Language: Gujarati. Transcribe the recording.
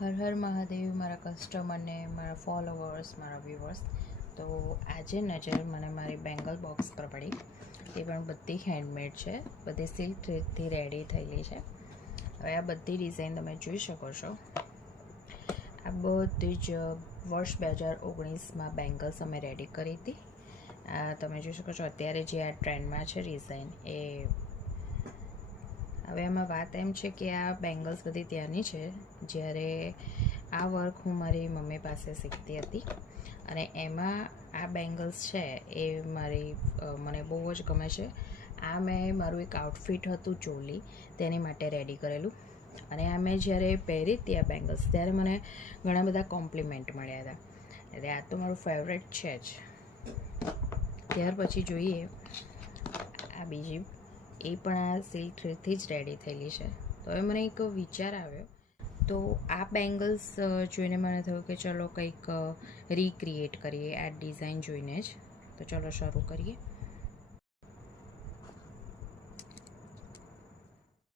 હર હર મહાદેવ મારા કસ્ટમર ને મારા ફોલોવર્સ મારા વ્યુઅર્સ. તો આજે નજર મને મારી બેંગલ બોક્સ પર પડી. એ પણ બધી હેન્ડમેડ છે, બધી સિલ્ક થ્રેડથી રેડી થયેલી છે. હવે આ બધી ડિઝાઇન તમે જોઈ શકો છો. આ બધી જ વર્ષ 2019માં બેંગલ્સ અમે રેડી કરી હતી. આ તમે જોઈ શકો છો અત્યારે જે આ ટ્રેન્ડમાં છે ડિઝાઇન એ. હવે એમાં વાત એમ છે કે આ બેંગલ્સ બધી ત્યાંની છે જ્યારે આ વર્ક હું મારી મમ્મી પાસે શીખતી હતી, અને એમાં આ બેંગલ્સ છે એ મને બહુ જ ગમે છે. આ મેં મારું એક આઉટફિટ હતું ચોલી, તેની માટે રેડી કરેલું, અને આ મેં જ્યારે પહેરી હતી આ બેંગલ્સ ત્યારે મને ઘણા બધા કોમ્પ્લિમેન્ટ મળ્યા હતા. એટલે આ તો મારું ફેવરેટ છે જ. ત્યાર પછી જોઈએ આ બીજી, એ પણ આ સિલ્ક થ્રેડથી જ રેડી થયેલી છે. તો હવે મને એક વિચાર આવ્યો, તો આ બેંગલ્સ જોઈને મને થયું કે ચલો કંઈક રીક્રિએટ કરીએ આ ડિઝાઇન જોઈને જ. તો ચલો શરૂ કરીએ.